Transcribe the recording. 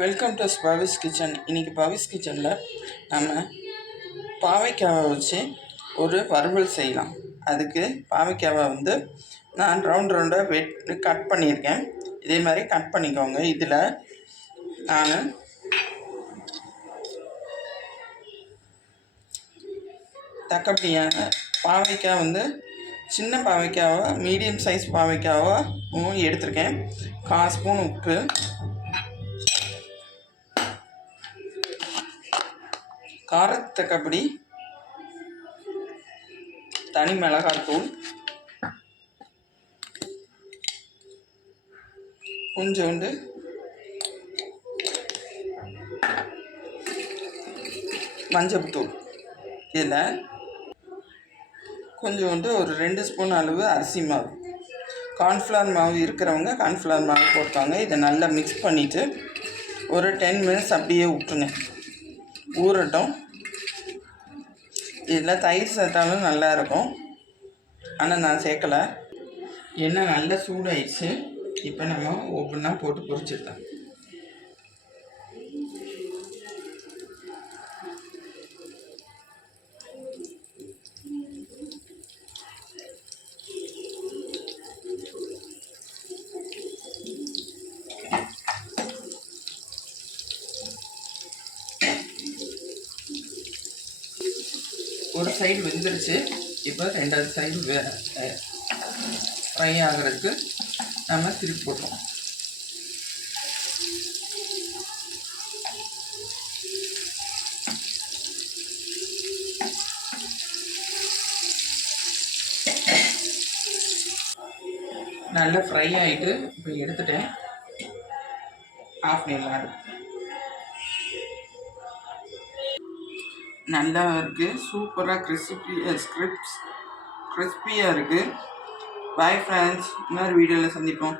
Welcome to Pavis kitchen இன்றைக்கி பவிஸ் கிச்சனில் நம்ம பாவைக்காவை வச்சு ஒரு வறுவல் செய்யலாம். அதுக்கு பாவைக்காவை வந்து நான் ரவுண்ட் ரவுண்டாக வெட் கட் பண்ணியிருக்கேன். இதே மாதிரி கட் பண்ணிக்கோங்க. இதில் நான் தக்கப்படியான பாவைக்காய் வந்து சின்ன பாவைக்காவோ மீடியம் சைஸ் பாவைக்காவோ எடுத்திருக்கேன். கால் ஸ்பூன் உப்பு காரத்தக்கபடி தனி மிளகாய்த்தூள் கொஞ்சோண்டு மஞ்சள்தூள். இதில் கொஞ்சோண்டு ஒரு ரெண்டு ஸ்பூன் அளவு அரிசி மாவு. கார்ன்ஃப்ளவர் மாவு இருக்கிறவங்க கார்ன்ஃப்ளவர் மாவு போட்டாங்க இதை நல்லா மிக்ஸ் பண்ணிவிட்டு ஒரு டென் மினிட்ஸ் அப்படியே விட்டுருங்க. ஊறட்டும். இதில் தயிர் சேர்த்தாலும் நல்லாயிருக்கும். ஆனால் நான் சேர்க்கலை. எண்ணெய் நல்லா சூடாயிடுச்சு. இப்போ நம்ம ஒவ்வொன்றா போட்டு பொரிச்சிடலாம். ஒரு சைடு வெந்துருச்சு. இப்போ ரெண்டாவது சைடு வே ஃப்ரை ஆகிறதுக்கு நம்ம திருப்பி போட்டோம் நல்லா ஃப்ரை ஆகிட்டு இப்போ எடுத்துட்டேன். ஆஃப் பண்ணிடலாம் நல்லா இருக்குது சூப்பராக கிறிஸ்பி ஸ்கிரிப்ஸ் கிறிஸ்பியாக இருக்குது பாய் ஃப்ரெண்ட்ஸ் இன்னொரு வீடியோவில் சந்திப்போம்.